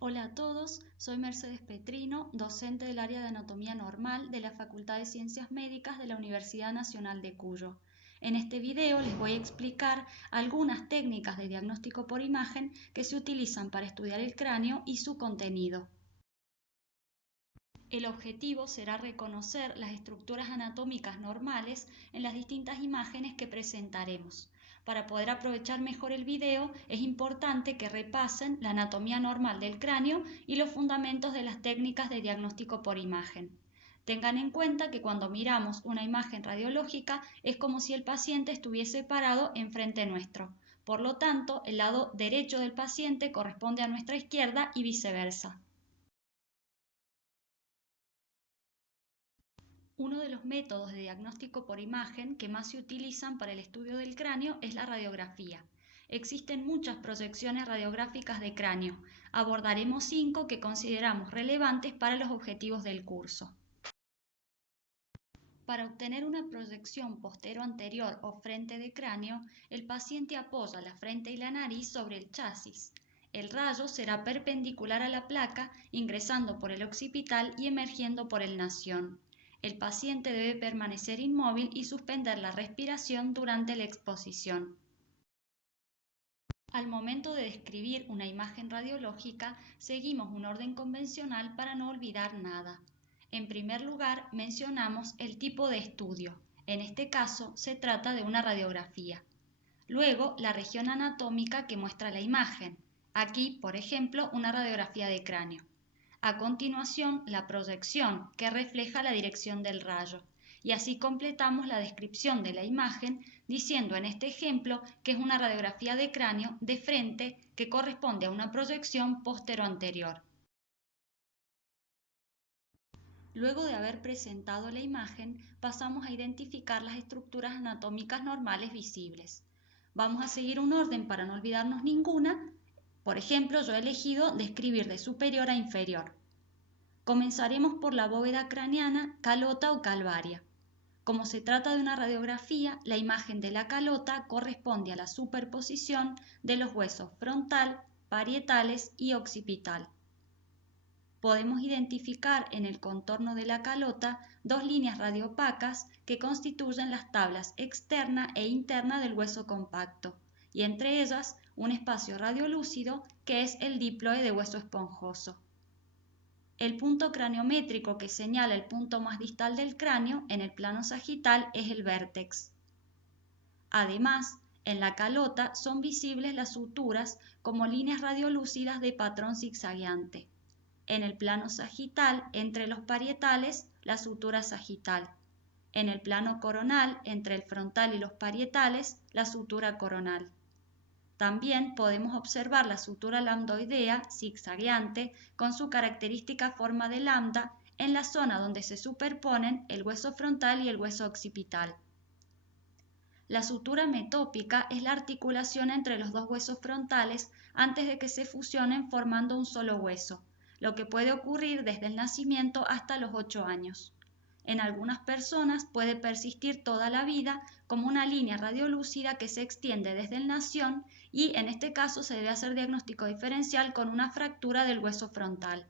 Hola a todos, soy Mercedes Petrino, docente del área de Anatomía Normal de la Facultad de Ciencias Médicas de la Universidad Nacional de Cuyo. En este video les voy a explicar algunas técnicas de diagnóstico por imagen que se utilizan para estudiar el cráneo y su contenido. El objetivo será reconocer las estructuras anatómicas normales en las distintas imágenes que presentaremos. Para poder aprovechar mejor el video, es importante que repasen la anatomía normal del cráneo y los fundamentos de las técnicas de diagnóstico por imagen. Tengan en cuenta que cuando miramos una imagen radiológica es como si el paciente estuviese parado enfrente nuestro. Por lo tanto, el lado derecho del paciente corresponde a nuestra izquierda y viceversa. Uno de los métodos de diagnóstico por imagen que más se utilizan para el estudio del cráneo es la radiografía. Existen muchas proyecciones radiográficas de cráneo. Abordaremos 5 que consideramos relevantes para los objetivos del curso. Para obtener una proyección postero-anterior o frente de cráneo, el paciente apoya la frente y la nariz sobre el chasis. El rayo será perpendicular a la placa, ingresando por el occipital y emergiendo por el nación. El paciente debe permanecer inmóvil y suspender la respiración durante la exposición. Al momento de describir una imagen radiológica, seguimos un orden convencional para no olvidar nada. En primer lugar, mencionamos el tipo de estudio. En este caso, se trata de una radiografía. Luego, la región anatómica que muestra la imagen. Aquí, por ejemplo, una radiografía de cráneo. A continuación, la proyección, que refleja la dirección del rayo. Y así completamos la descripción de la imagen, diciendo en este ejemplo que es una radiografía de cráneo de frente que corresponde a una proyección postero-anterior. Luego de haber presentado la imagen, pasamos a identificar las estructuras anatómicas normales visibles. Vamos a seguir un orden para no olvidarnos ninguna. Por ejemplo, yo he elegido describir de superior a inferior. Comenzaremos por la bóveda craneana, calota o calvaria. Como se trata de una radiografía, la imagen de la calota corresponde a la superposición de los huesos frontal, parietales y occipital. Podemos identificar en el contorno de la calota dos líneas radioopacas que constituyen las tablas externa e interna del hueso compacto, y entre ellas un espacio radiolúcido que es el díploe de hueso esponjoso. El punto craniométrico que señala el punto más distal del cráneo en el plano sagital es el vértex. Además, en la calota son visibles las suturas como líneas radiolúcidas de patrón zigzagueante. En el plano sagital, entre los parietales, la sutura sagital. En el plano coronal, entre el frontal y los parietales, la sutura coronal. También podemos observar la sutura lambdoidea zigzagueante con su característica forma de lambda en la zona donde se superponen el hueso frontal y el hueso occipital. La sutura metópica es la articulación entre los dos huesos frontales antes de que se fusionen formando un solo hueso, lo que puede ocurrir desde el nacimiento hasta los 8 años. En algunas personas puede persistir toda la vida como una línea radiolúcida que se extiende desde el nación y en este caso se debe hacer diagnóstico diferencial con una fractura del hueso frontal.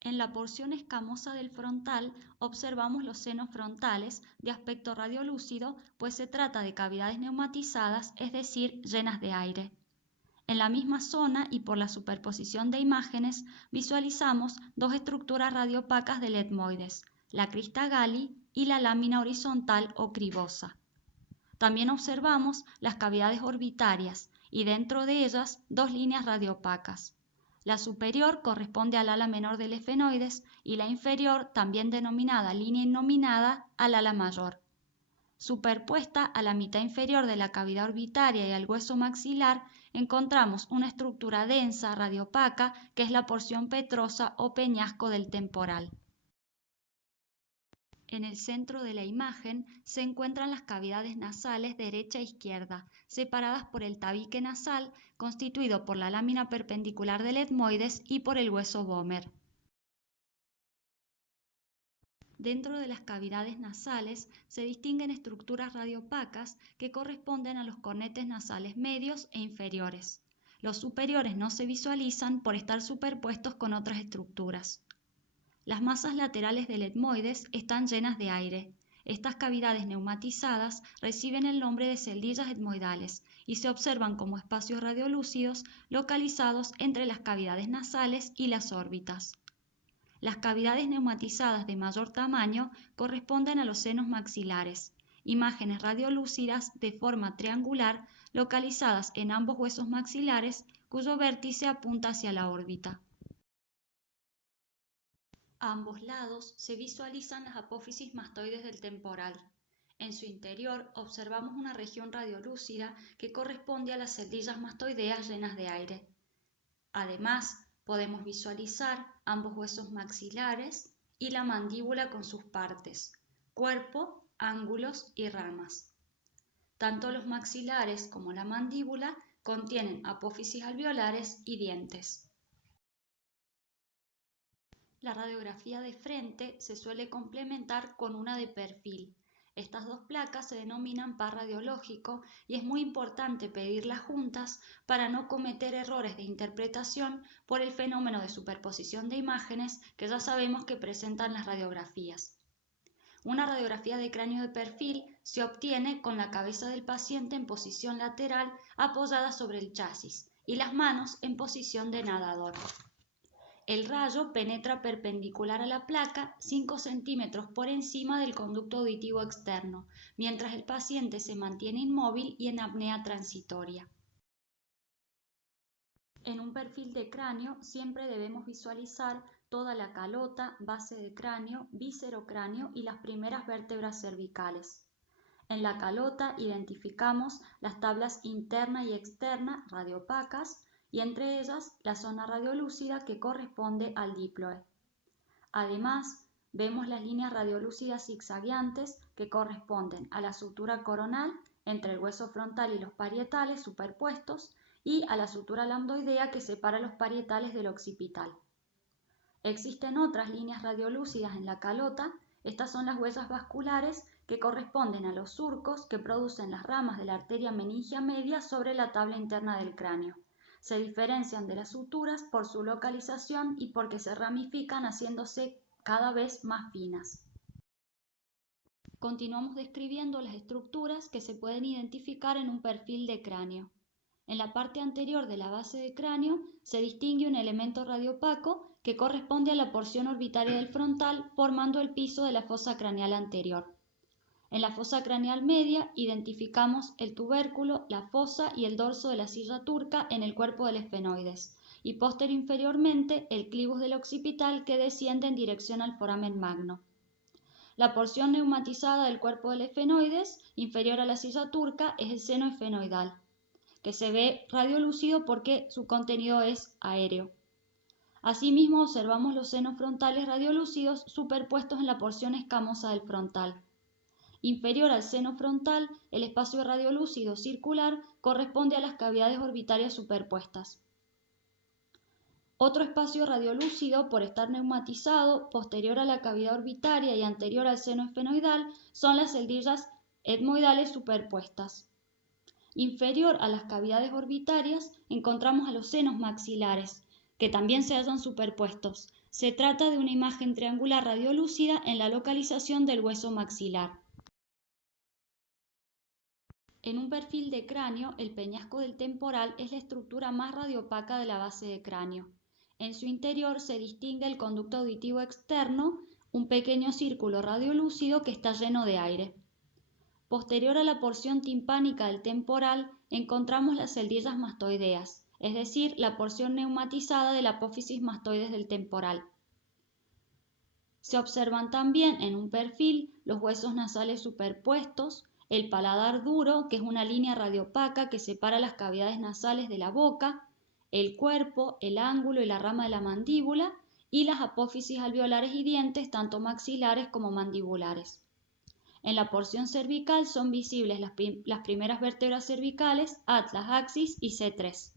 En la porción escamosa del frontal observamos los senos frontales de aspecto radiolúcido, pues se trata de cavidades neumatizadas, es decir, llenas de aire. En la misma zona y por la superposición de imágenes visualizamos dos estructuras radiopacas del etmoides, la crista Galli y la lámina horizontal o cribosa. También observamos las cavidades orbitarias y dentro de ellas dos líneas radiopacas. La superior corresponde al ala menor del efenoides y la inferior, también denominada línea innominada, al ala mayor. Superpuesta a la mitad inferior de la cavidad orbitaria y al hueso maxilar, encontramos una estructura densa radiopaca que es la porción petrosa o peñasco del temporal. En el centro de la imagen se encuentran las cavidades nasales derecha e izquierda, separadas por el tabique nasal, constituido por la lámina perpendicular del etmoides y por el hueso vomer. Dentro de las cavidades nasales se distinguen estructuras radiopacas que corresponden a los cornetes nasales medios e inferiores. Los superiores no se visualizan por estar superpuestos con otras estructuras. Las masas laterales del etmoides están llenas de aire. Estas cavidades neumatizadas reciben el nombre de celdillas etmoidales y se observan como espacios radiolúcidos localizados entre las cavidades nasales y las órbitas. Las cavidades neumatizadas de mayor tamaño corresponden a los senos maxilares, imágenes radiolúcidas de forma triangular localizadas en ambos huesos maxilares cuyo vértice apunta hacia la órbita. A ambos lados se visualizan las apófisis mastoides del temporal. En su interior observamos una región radiolúcida que corresponde a las celdillas mastoideas llenas de aire. Además, podemos visualizar ambos huesos maxilares y la mandíbula con sus partes, cuerpo, ángulos y ramas. Tanto los maxilares como la mandíbula contienen apófisis alveolares y dientes. La radiografía de frente se suele complementar con una de perfil. Estas dos placas se denominan par radiológico y es muy importante pedirlas juntas para no cometer errores de interpretación por el fenómeno de superposición de imágenes que ya sabemos que presentan las radiografías. Una radiografía de cráneo de perfil se obtiene con la cabeza del paciente en posición lateral apoyada sobre el chasis y las manos en posición de nadador. El rayo penetra perpendicular a la placa 5 centímetros por encima del conducto auditivo externo, mientras el paciente se mantiene inmóvil y en apnea transitoria. En un perfil de cráneo siempre debemos visualizar toda la calota, base de cráneo, viscerocráneo y las primeras vértebras cervicales. En la calota identificamos las tablas interna y externa radiopacas, y entre ellas la zona radiolúcida que corresponde al díploe. Además, vemos las líneas radiolúcidas zigzagueantes que corresponden a la sutura coronal entre el hueso frontal y los parietales superpuestos y a la sutura lambdoidea que separa los parietales del occipital. Existen otras líneas radiolúcidas en la calota. Estas son las huellas vasculares que corresponden a los surcos que producen las ramas de la arteria meningia media sobre la tabla interna del cráneo. Se diferencian de las suturas por su localización y porque se ramifican haciéndose cada vez más finas. Continuamos describiendo las estructuras que se pueden identificar en un perfil de cráneo. En la parte anterior de la base de cráneo se distingue un elemento radiopaco que corresponde a la porción orbitaria del frontal formando el piso de la fosa craneal anterior. En la fosa craneal media identificamos el tubérculo, la fosa y el dorso de la silla turca en el cuerpo del esfenoides y inferiormente el clivus del occipital que desciende en dirección al foramen magno. La porción neumatizada del cuerpo del esfenoides, inferior a la silla turca, es el seno esfenoidal, que se ve radiolúcido porque su contenido es aéreo. Asimismo, observamos los senos frontales radiolúcidos superpuestos en la porción escamosa del frontal. Inferior al seno frontal, el espacio radiolúcido circular corresponde a las cavidades orbitarias superpuestas. Otro espacio radiolúcido, por estar neumatizado, posterior a la cavidad orbitaria y anterior al seno esfenoidal, son las celdillas etmoidales superpuestas. Inferior a las cavidades orbitarias encontramos a los senos maxilares, que también se hallan superpuestos. Se trata de una imagen triangular radiolúcida en la localización del hueso maxilar. En un perfil de cráneo, el peñasco del temporal es la estructura más radiopaca de la base de cráneo. En su interior se distingue el conducto auditivo externo, un pequeño círculo radiolúcido que está lleno de aire. Posterior a la porción timpánica del temporal encontramos las celdillas mastoideas, es decir, la porción neumatizada de la apófisis mastoides del temporal. Se observan también en un perfil los huesos nasales superpuestos, el paladar duro, que es una línea radiopaca que separa las cavidades nasales de la boca, el cuerpo, el ángulo y la rama de la mandíbula, y las apófisis alveolares y dientes, tanto maxilares como mandibulares. En la porción cervical son visibles las primeras vértebras cervicales, atlas, axis y C3.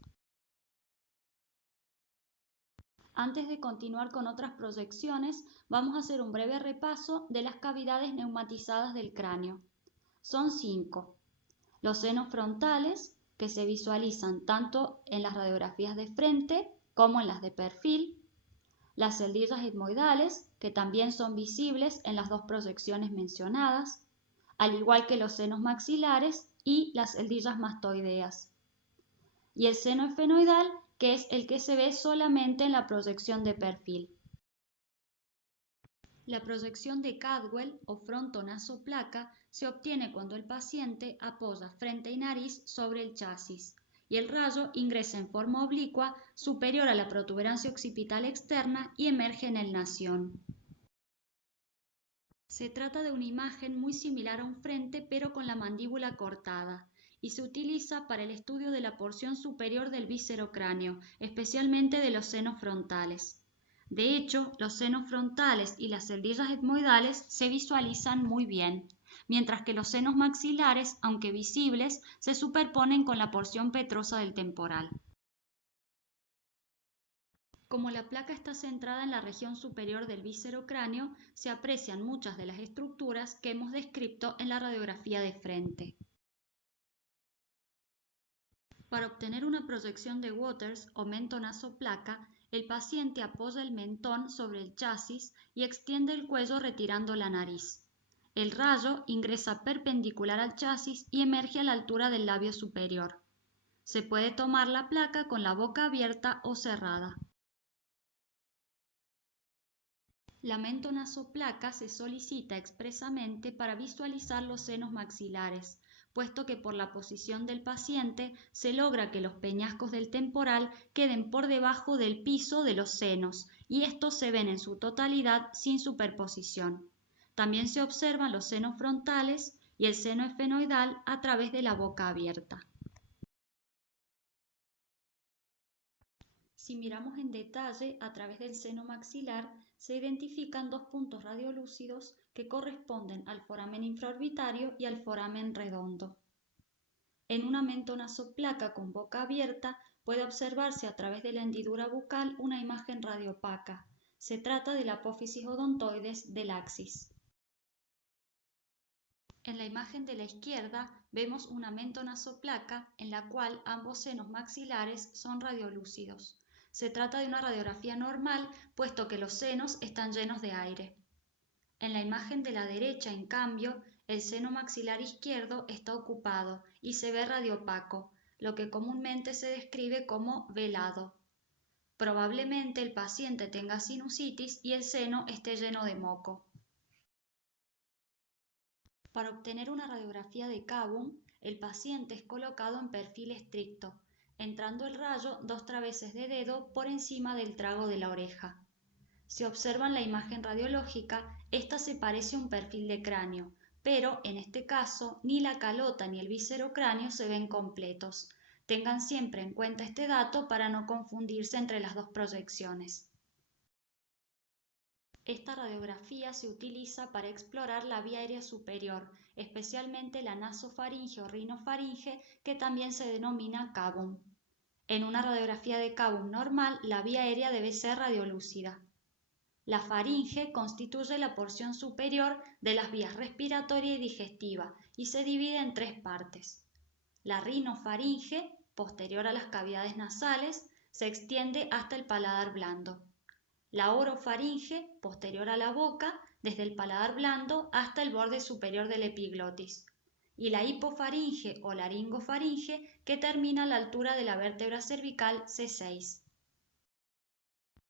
Antes de continuar con otras proyecciones, vamos a hacer un breve repaso de las cavidades neumatizadas del cráneo. Son 5. Los senos frontales, que se visualizan tanto en las radiografías de frente como en las de perfil, las celdillas etmoidales, que también son visibles en las dos proyecciones mencionadas, al igual que los senos maxilares y las celdillas mastoideas, y el seno esfenoidal, que es el que se ve solamente en la proyección de perfil. La proyección de Cadwell o frontonasoplaca se obtiene cuando el paciente apoya frente y nariz sobre el chasis y el rayo ingresa en forma oblicua superior a la protuberancia occipital externa y emerge en el nación. Se trata de una imagen muy similar a un frente pero con la mandíbula cortada y se utiliza para el estudio de la porción superior del viscerocráneo, especialmente de los senos frontales. De hecho, los senos frontales y las celdillas etmoidales se visualizan muy bien, mientras que los senos maxilares, aunque visibles, se superponen con la porción petrosa del temporal. Como la placa está centrada en la región superior del viscerocráneo, se aprecian muchas de las estructuras que hemos descrito en la radiografía de frente. Para obtener una proyección de Waters o mentonasoplaca, el paciente apoya el mentón sobre el chasis y extiende el cuello retirando la nariz. El rayo ingresa perpendicular al chasis y emerge a la altura del labio superior. Se puede tomar la placa con la boca abierta o cerrada. La mentonasoplaca se solicita expresamente para visualizar los senos maxilares, puesto que por la posición del paciente se logra que los peñascos del temporal queden por debajo del piso de los senos y estos se ven en su totalidad sin superposición. También se observan los senos frontales y el seno esfenoidal a través de la boca abierta. Si miramos en detalle a través del seno maxilar, se identifican dos puntos radiolúcidos que corresponden al foramen infraorbitario y al foramen redondo. En una mentonasoplaca con boca abierta puede observarse a través de la hendidura bucal una imagen radiopaca. Se trata de la apófisis odontoides del axis. En la imagen de la izquierda vemos una mentonasoplaca en la cual ambos senos maxilares son radiolúcidos. Se trata de una radiografía normal, puesto que los senos están llenos de aire. En la imagen de la derecha, en cambio, el seno maxilar izquierdo está ocupado y se ve radiopaco, lo que comúnmente se describe como velado. Probablemente el paciente tenga sinusitis y el seno esté lleno de moco. Para obtener una radiografía de Kabum, el paciente es colocado en perfil estricto, entrando el rayo 2 traveses de dedo por encima del trago de la oreja. Si observan la imagen radiológica, esta se parece a un perfil de cráneo, pero en este caso ni la calota ni el viscerocráneo se ven completos. Tengan siempre en cuenta este dato para no confundirse entre las dos proyecciones. Esta radiografía se utiliza para explorar la vía aérea superior, especialmente la nasofaringe o rinofaringe, que también se denomina Kabum. En una radiografía de Kabum normal, la vía aérea debe ser radiolúcida. La faringe constituye la porción superior de las vías respiratoria y digestiva y se divide en tres partes. La rinofaringe, posterior a las cavidades nasales, se extiende hasta el paladar blando. La orofaringe, posterior a la boca, desde el paladar blando hasta el borde superior del epiglotis. Y la hipofaringe o laringofaringe, que termina a la altura de la vértebra cervical C6.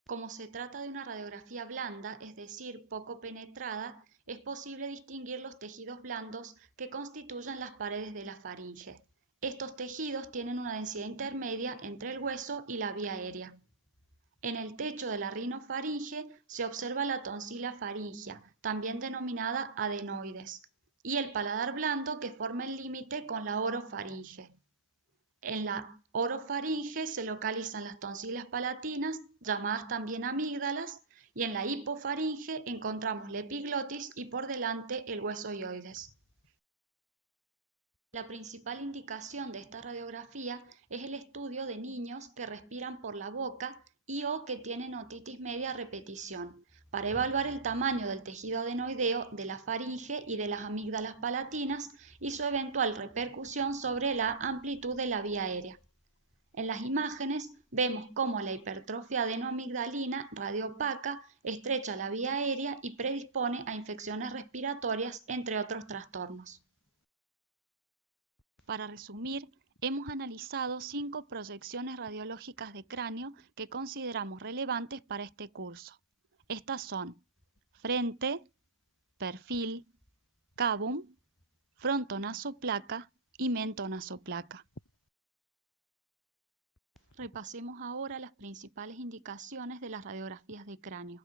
Como se trata de una radiografía blanda, es decir, poco penetrada, es posible distinguir los tejidos blandos que constituyen las paredes de la faringe. Estos tejidos tienen una densidad intermedia entre el hueso y la vía aérea. En el techo de la rinofaringe se observa la tonsila faríngea, también denominada adenoides, y el paladar blando que forma el límite con la orofaringe. En la orofaringe se localizan las tonsilas palatinas, llamadas también amígdalas, y en la hipofaringe encontramos la epiglotis y por delante el hueso hioides. La principal indicación de esta radiografía es el estudio de niños que respiran por la boca y o que tienen otitis media a repetición, para evaluar el tamaño del tejido adenoideo de la faringe y de las amígdalas palatinas y su eventual repercusión sobre la amplitud de la vía aérea. En las imágenes vemos cómo la hipertrofia adenoamigdalina radioopaca estrecha la vía aérea y predispone a infecciones respiratorias, entre otros trastornos. Para resumir, hemos analizado 5 proyecciones radiológicas de cráneo que consideramos relevantes para este curso. Estas son frente, perfil, cavum, frontonasoplaca y mentonasoplaca. Repasemos ahora las principales indicaciones de las radiografías de cráneo.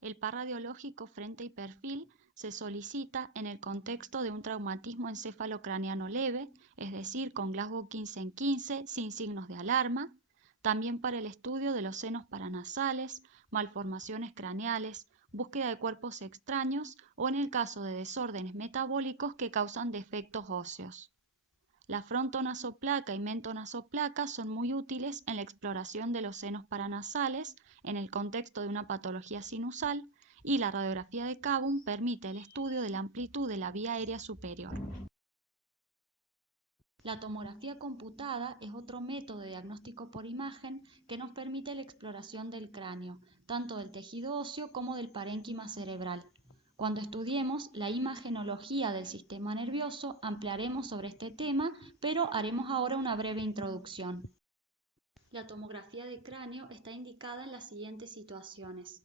El par radiológico frente y perfil se solicita en el contexto de un traumatismo encefalocraniano leve, es decir, con Glasgow 15 en 15, sin signos de alarma, también para el estudio de los senos paranasales, malformaciones craneales, búsqueda de cuerpos extraños o en el caso de desórdenes metabólicos que causan defectos óseos. La frontonasoplaca y mentonasoplaca son muy útiles en la exploración de los senos paranasales en el contexto de una patología sinusal y la radiografía de cavum permite el estudio de la amplitud de la vía aérea superior. La tomografía computada es otro método de diagnóstico por imagen que nos permite la exploración del cráneo, tanto del tejido óseo como del parénquima cerebral. Cuando estudiemos la imagenología del sistema nervioso, ampliaremos sobre este tema, pero haremos ahora una breve introducción. La tomografía de cráneo está indicada en las siguientes situaciones.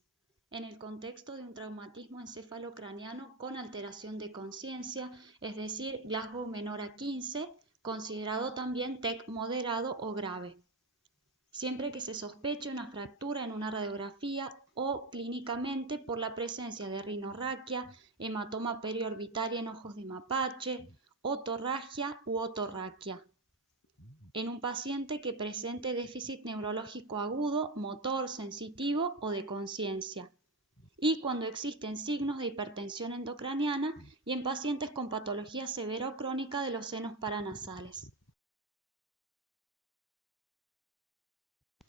En el contexto de un traumatismo encefalocraniano con alteración de conciencia, es decir, Glasgow menor a 15, considerado también TEC moderado o grave. Siempre que se sospeche una fractura en una radiografía o clínicamente por la presencia de rinorraquia, hematoma periorbitaria en ojos de mapache, otorragia u otorraquia. En un paciente que presente déficit neurológico agudo, motor, sensitivo o de conciencia. Y cuando existen signos de hipertensión endocraniana y en pacientes con patología severa o crónica de los senos paranasales.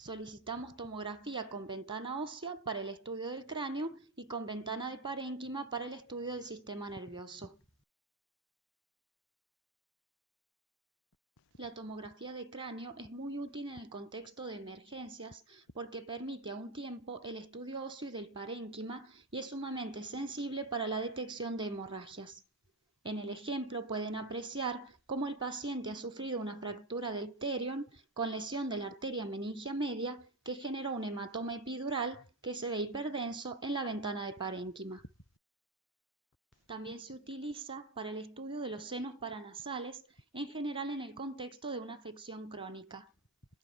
Solicitamos tomografía con ventana ósea para el estudio del cráneo y con ventana de parénquima para el estudio del sistema nervioso. La tomografía de cráneo es muy útil en el contexto de emergencias porque permite a un tiempo el estudio óseo y del parénquima y es sumamente sensible para la detección de hemorragias. En el ejemplo pueden apreciar cómo el paciente ha sufrido una fractura del pterion con lesión de la arteria meningia media que generó un hematoma epidural que se ve hiperdenso en la ventana de parénquima. También se utiliza para el estudio de los senos paranasales, en general en el contexto de una afección crónica.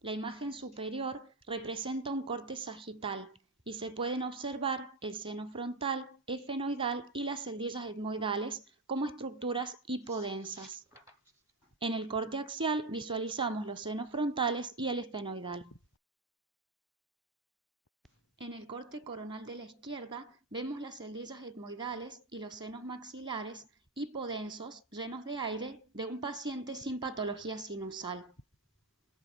La imagen superior representa un corte sagital y se pueden observar el seno frontal, efenoidal y las celdillas etmoidales como estructuras hipodensas. En el corte axial visualizamos los senos frontales y el efenoidal. En el corte coronal de la izquierda vemos las celdillas etmoidales y los senos maxilares hipodensos llenos de aire de un paciente sin patología sinusal.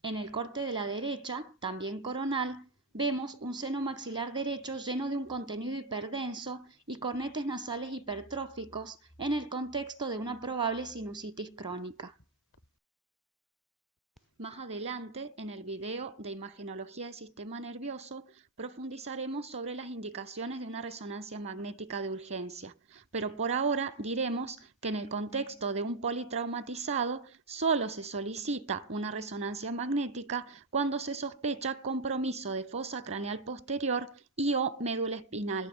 En el corte de la derecha, también coronal, vemos un seno maxilar derecho lleno de un contenido hiperdenso y cornetes nasales hipertróficos en el contexto de una probable sinusitis crónica. Más adelante, en el video de imagenología del sistema nervioso, profundizaremos sobre las indicaciones de una resonancia magnética de urgencia, pero por ahora diremos que en el contexto de un politraumatizado solo se solicita una resonancia magnética cuando se sospecha compromiso de fosa craneal posterior y o médula espinal,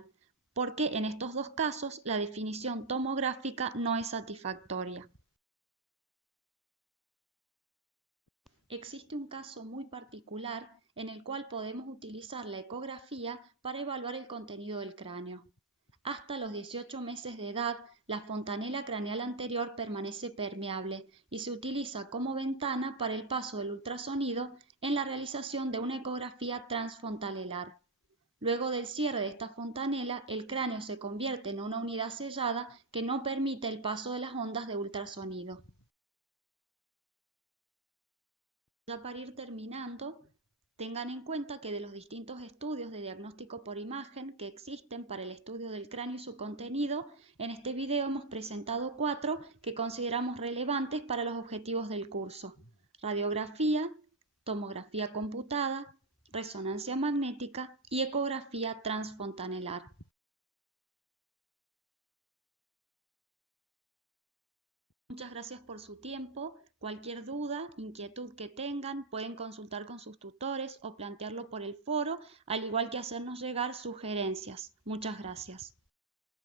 porque en estos dos casos la definición tomográfica no es satisfactoria. Existe un caso muy particular en el cual podemos utilizar la ecografía para evaluar el contenido del cráneo. Hasta los 18 meses de edad, la fontanela craneal anterior permanece permeable y se utiliza como ventana para el paso del ultrasonido en la realización de una ecografía transfontalelar. Luego del cierre de esta fontanela, el cráneo se convierte en una unidad sellada que no permite el paso de las ondas de ultrasonido. Ya para ir terminando, Tengan en cuenta que de los distintos estudios de diagnóstico por imagen que existen para el estudio del cráneo y su contenido, en este video hemos presentado 4 que consideramos relevantes para los objetivos del curso: radiografía, tomografía computada, resonancia magnética y ecografía transfontanelar. Muchas gracias por su tiempo. Cualquier duda, inquietud que tengan, pueden consultar con sus tutores o plantearlo por el foro, al igual que hacernos llegar sugerencias. Muchas gracias.